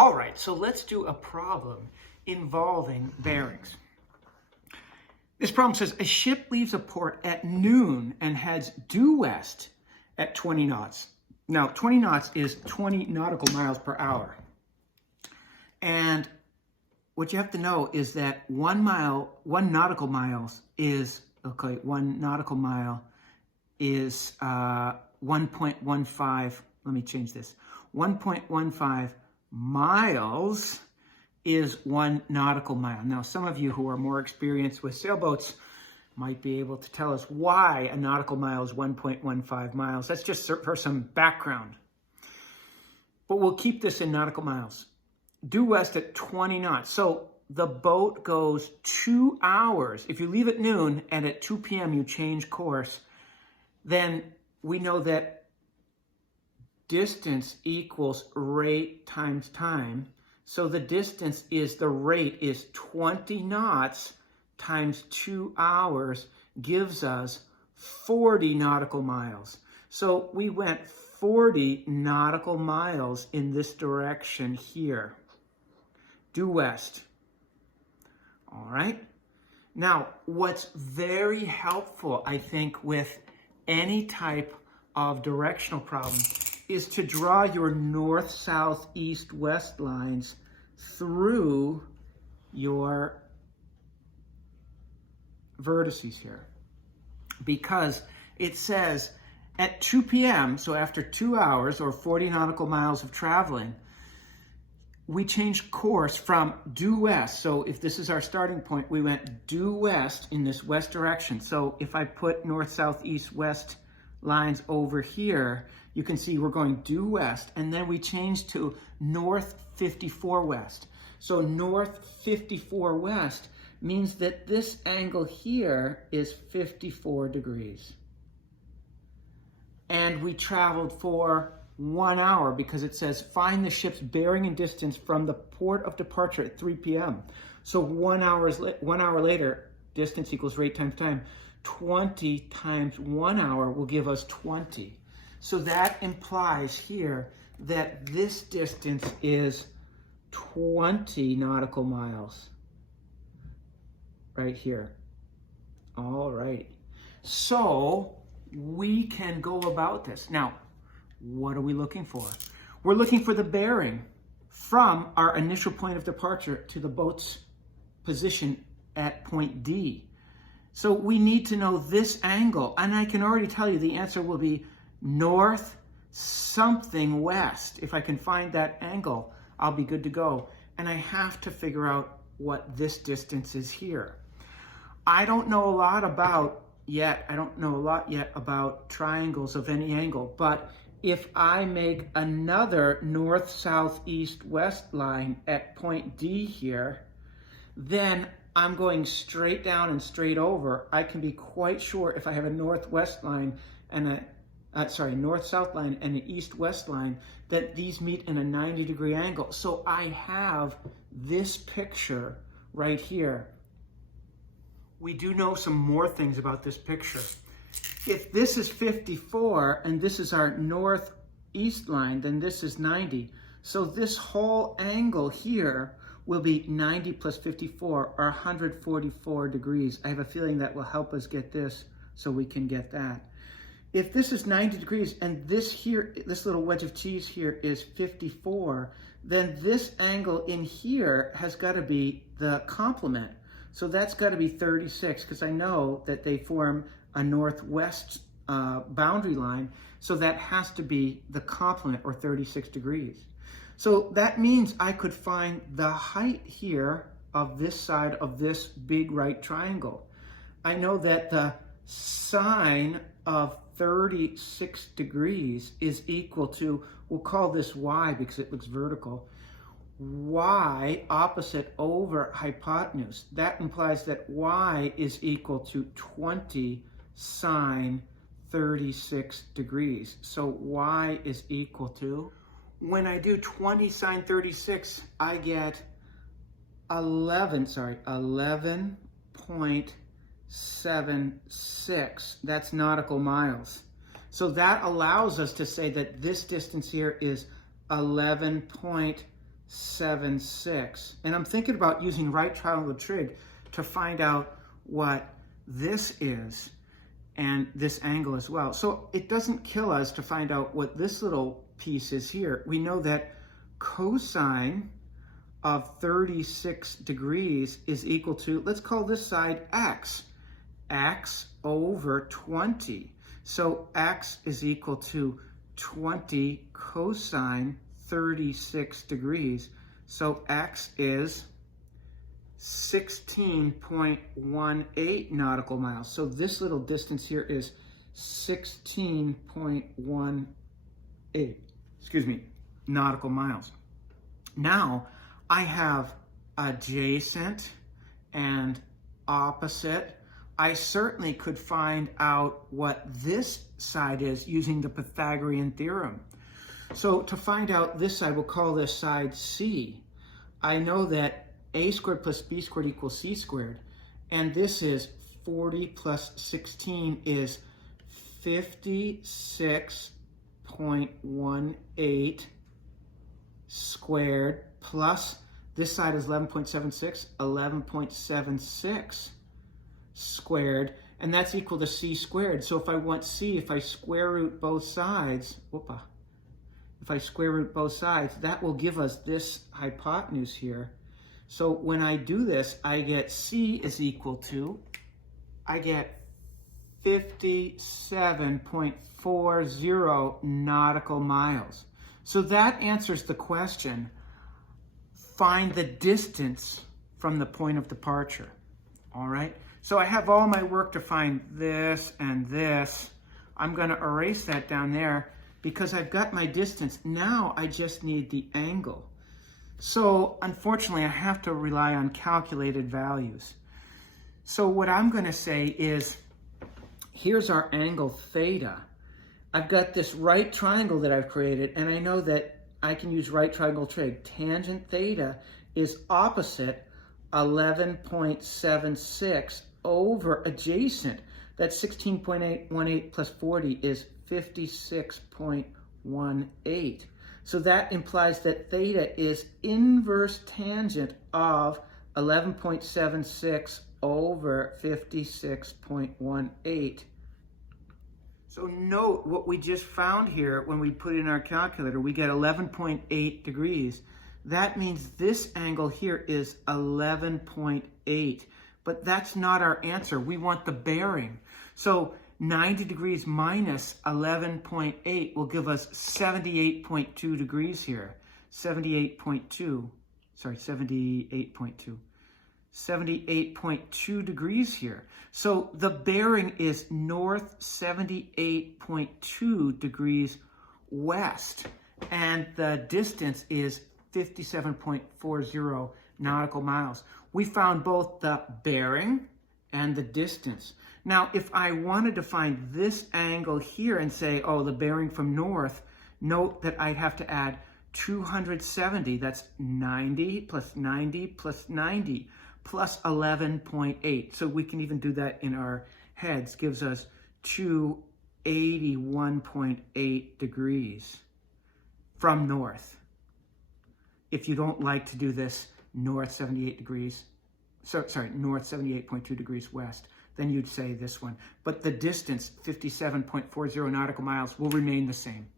All right, so let's do a problem involving bearings. This problem says a ship leaves a port at noon and heads due west at 20 knots. Now, 20 knots is 20 nautical miles per hour. And what you have to know is that 1 nautical mile is 1.15, let me change this. 1.15 miles is 1 nautical mile. Now, some of you who are more experienced with sailboats might be able to tell us why a nautical mile is 1.15 miles. That's just for some background. But we'll keep this in nautical miles. Due west at 20 knots. So the boat goes 2 hours. If you leave at noon and at 2 p.m. you change course, then we know that distance equals rate times time. So the distance is, the rate is 20 knots times 2 hours gives us 40 nautical miles. So we went 40 nautical miles in this direction here, due west. All right. Now, what's very helpful, I think, with any type of directional problem is to draw your north, south, east, west lines through your vertices here. Because it says at 2 p.m., so after 2 hours or 40 nautical miles of traveling, we changed course from due west. So if this is our starting point, we went due west in this west direction. So if I put north, south, east, west lines over here, you can see we're going due west, and then we changed to north 54 west. So north 54 west means that this angle here is 54 degrees. And we traveled for 1 hour because it says find the ship's bearing and distance from the port of departure at 3 p.m. So 1 hour later, distance equals rate times time. 20 times 1 hour will give us 20. So that implies here that this distance is 20 nautical miles right here. All right. So we can go about this. Now, what are we looking for? We're looking for the bearing from our initial point of departure to the boat's position at point D. So we need to know this angle, and I can already tell you the answer will be north something west. If I can find that angle, I'll be good to go. And I have to figure out what this distance is here. I don't know a lot yet about triangles of any angle, but if I make another north, south, east, west line at point D here, then I'm going straight down and straight over. I can be quite sure if I have a northwest line and north-south line and an east-west line, that these meet in a 90-degree angle. So I have this picture right here. We do know some more things about this picture. If this is 54 and this is our northeast line, then this is 90. So this whole angle here will be 90 plus 54, or 144 degrees. I have a feeling that will help us get this so we can get that. If this is 90 degrees and this here, this little wedge of cheese here is 54, then this angle in here has got to be the complement. So that's got to be 36, because I know that they form a northwest boundary line. So that has to be the complement, or 36 degrees. So that means I could find the height here of this side of this big right triangle. I know that the sine of 36 degrees is equal to, we'll call this y because it looks vertical, y opposite over hypotenuse. That implies that y is equal to 20 sine 36 degrees. So y is equal to, when I do 20 sine 36, I get 11.76. That's nautical miles. So that allows us to say that this distance here is 11.76 1.76. And I'm thinking about using right triangle trig to find out what this is and this angle as well. So it doesn't kill us to find out what this little piece is here. We know that cosine of 36 degrees is equal to, let's call this side x, x over 20. So x is equal to 20 cosine 36 degrees. So x is 16.18 nautical miles. So this little distance here is 16.18, nautical miles. Now I have adjacent and opposite. I certainly could find out what this side is using the Pythagorean theorem. So to find out this side, we'll call this side C. I know that a squared plus b squared equals c squared. And this is 40 plus 16 is 56.18 squared plus this side is 11.76, 11.76 squared, and that's equal to c squared. So if I want c, if I square root both sides, if I square root both sides, that will give us this hypotenuse here. So when I do this, I get c is equal to, I get 57.40 nautical miles. So that answers the question, find the distance from the point of departure, all right? So I have all my work to find this and this. I'm gonna erase that down there because I've got my distance. Now I just need the angle. So unfortunately, I have to rely on calculated values. So what I'm gonna say is, here's our angle theta. I've got this right triangle that I've created, and I know that I can use right triangle trig. Tangent theta is opposite 11.76 over adjacent. That's 16.18 plus 40 is 56.18. So that implies that theta is inverse tangent of 11.76 over 56.18. So note what we just found here when we put in our calculator. We get 11.8 degrees. That means this angle here is 11.8, but that's not our answer. We want the bearing. So 90 degrees minus 11.8 will give us 78.2 degrees here. 78.2 degrees here. So the bearing is north 78.2 degrees west, and the distance is 57.40 nautical miles. We found both the bearing and the distance. Now, if I wanted to find this angle here and say, oh, the bearing from north, note that I'd have to add 270. That's 90 plus 90 plus 90 plus 11.8. So we can even do that in our heads. Gives us 281.8 degrees from north. If you don't like to do this north 78 degrees, north 78.2 degrees west, then you'd say this one. But the distance, 57.40 nautical miles, will remain the same.